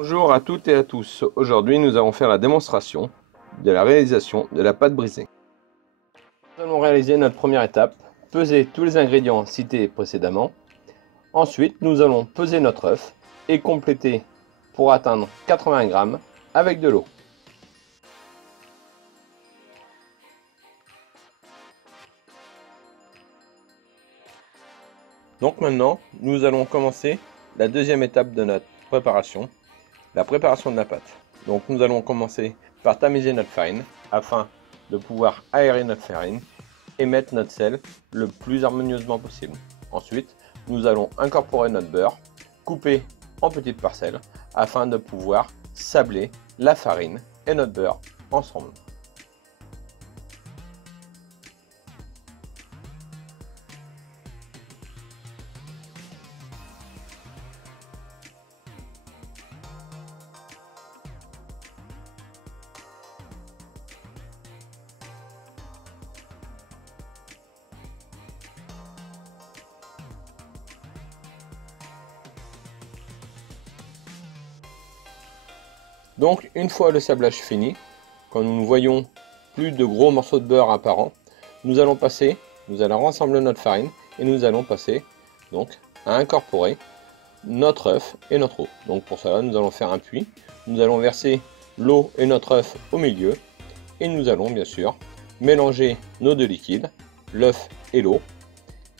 Bonjour à toutes et à tous. Aujourd'hui, nous allons faire la démonstration de la réalisation de la pâte brisée. Nous allons réaliser notre première étape, peser tous les ingrédients cités précédemment. Ensuite, nous allons peser notre œuf et compléter pour atteindre 80 grammes avec de l'eau. Donc maintenant, nous allons commencer la deuxième étape de notre préparation, la préparation de la pâte. Donc nous allons commencer par tamiser notre farine afin de pouvoir aérer notre farine et mettre notre sel le plus harmonieusement possible. Ensuite, nous allons incorporer notre beurre coupé en petites parcelles afin de pouvoir sabler la farine et notre beurre ensemble. Donc une fois le sablage fini, quand nous ne voyons plus de gros morceaux de beurre apparents, nous allons rassembler notre farine et nous allons passer donc à incorporer notre œuf et notre eau. Donc pour cela, nous allons faire un puits. Nous allons verser l'eau et notre œuf au milieu et nous allons bien sûr mélanger nos deux liquides, l'œuf et l'eau,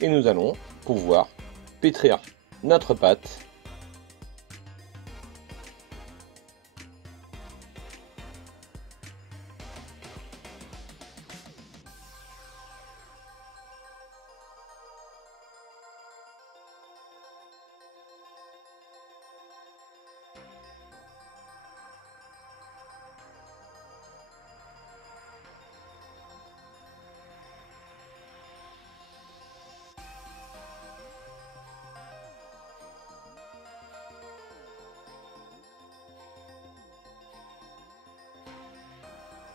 et nous allons pouvoir pétrir notre pâte.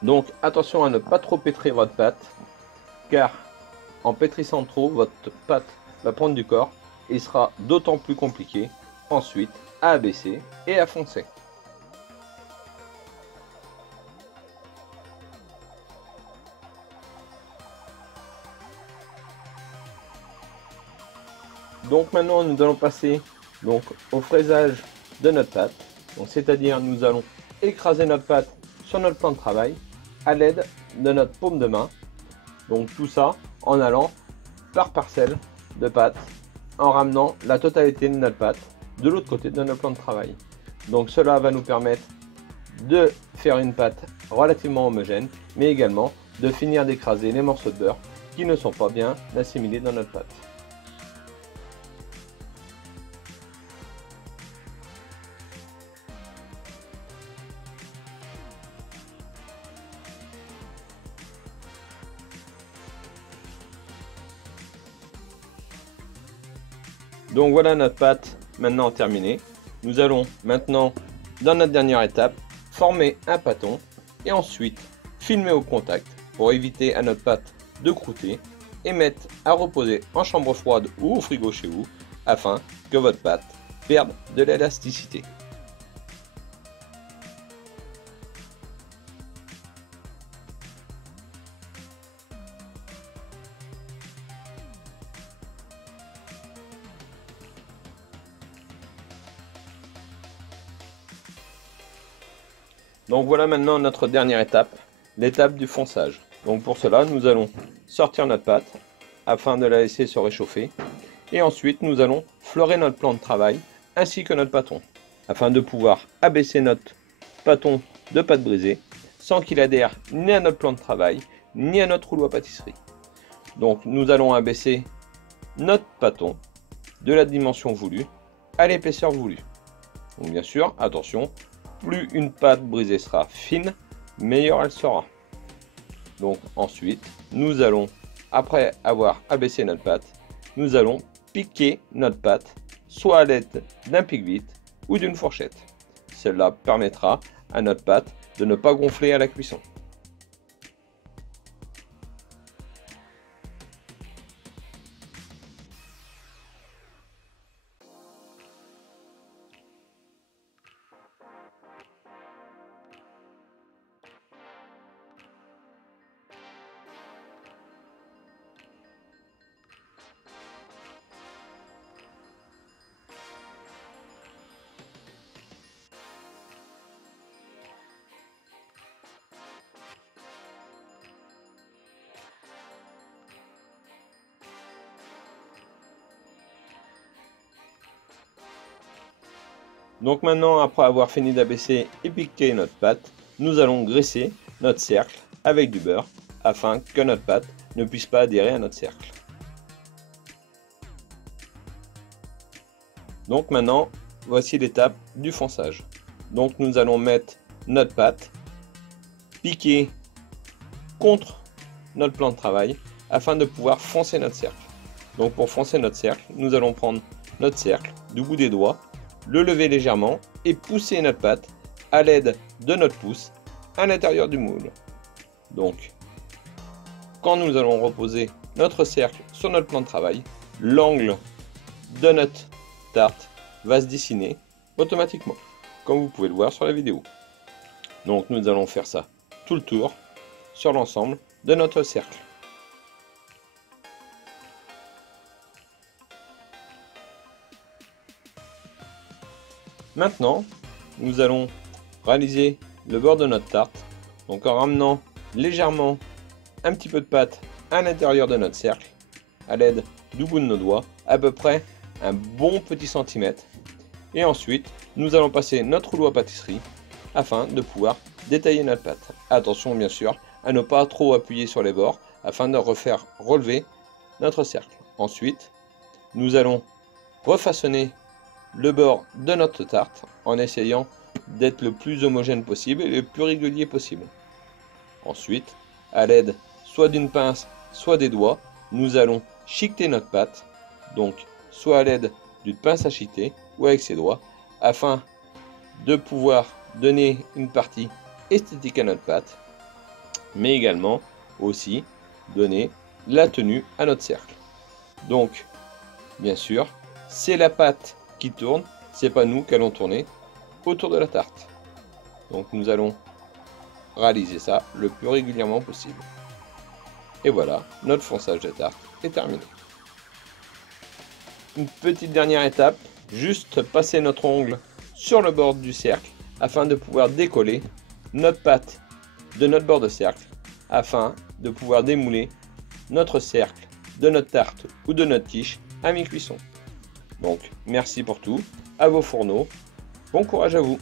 Donc attention à ne pas trop pétrir votre pâte, car en pétrissant trop, votre pâte va prendre du corps et il sera d'autant plus compliqué ensuite à abaisser et à foncer. Donc maintenant nous allons passer au fraisage de notre pâte. Donc c'est-à-dire nous allons écraser notre pâte sur notre plan de travail à l'aide de notre paume de main. Donc tout ça en allant par parcelle de pâte, en ramenant la totalité de notre pâte de l'autre côté de notre plan de travail. Donc cela va nous permettre de faire une pâte relativement homogène, mais également de finir d'écraser les morceaux de beurre qui ne sont pas bien assimilés dans notre pâte. Donc voilà notre pâte maintenant terminée. Nous allons maintenant, dans notre dernière étape, former un pâton et ensuite filmer au contact pour éviter à notre pâte de croûter et mettre à reposer en chambre froide ou au frigo chez vous afin que votre pâte perde de l'élasticité. Donc voilà maintenant notre dernière étape, l'étape du fonçage. Donc pour cela, nous allons sortir notre pâte afin de la laisser se réchauffer. Et ensuite, nous allons fleurer notre plan de travail ainsi que notre pâton afin de pouvoir abaisser notre pâton de pâte brisée sans qu'il adhère ni à notre plan de travail ni à notre rouleau à pâtisserie. Donc nous allons abaisser notre pâton de la dimension voulue à l'épaisseur voulue. Donc bien sûr, attention, plus une pâte brisée sera fine, meilleure elle sera. Donc ensuite, nous allons, après avoir abaissé notre pâte, nous allons piquer notre pâte, soit à l'aide d'un pic-vite ou d'une fourchette. Cela permettra à notre pâte de ne pas gonfler à la cuisson. Donc maintenant, après avoir fini d'abaisser et piquer notre pâte, nous allons graisser notre cercle avec du beurre afin que notre pâte ne puisse pas adhérer à notre cercle. Donc maintenant, voici l'étape du fonçage. Donc nous allons mettre notre pâte piquée contre notre plan de travail afin de pouvoir foncer notre cercle. Donc pour foncer notre cercle, nous allons prendre notre cercle du bout des doigts, le lever légèrement et pousser notre pâte à l'aide de notre pouce à l'intérieur du moule. Donc, quand nous allons reposer notre cercle sur notre plan de travail, l'angle de notre tarte va se dessiner automatiquement, comme vous pouvez le voir sur la vidéo. Donc nous allons faire ça tout le tour sur l'ensemble de notre cercle. Maintenant, nous allons réaliser le bord de notre tarte, donc en ramenant légèrement un petit peu de pâte à l'intérieur de notre cercle, à l'aide du bout de nos doigts, à peu près un bon petit centimètre. Et ensuite, nous allons passer notre rouleau à pâtisserie afin de pouvoir détailler notre pâte. Attention bien sûr à ne pas trop appuyer sur les bords afin de refaire relever notre cercle. Ensuite, nous allons refaçonner le bord de notre tarte en essayant d'être le plus homogène possible et le plus régulier possible. Ensuite, à l'aide soit d'une pince, soit des doigts, nous allons chiqueter notre pâte, donc soit à l'aide d'une pince à chiqueter ou avec ses doigts, afin de pouvoir donner une partie esthétique à notre pâte, mais également aussi donner la tenue à notre cercle. Donc, bien sûr, c'est la pâte qui tourne, c'est pas nous qui allons tourner autour de la tarte. Donc nous allons réaliser ça le plus régulièrement possible. Et voilà, notre fonçage de tarte est terminé. Une petite dernière étape, juste passer notre ongle sur le bord du cercle afin de pouvoir décoller notre pâte de notre bord de cercle afin de pouvoir démouler notre cercle de notre tarte ou de notre quiche à mi-cuisson. Donc merci pour tout, à vos fourneaux, bon courage à vous!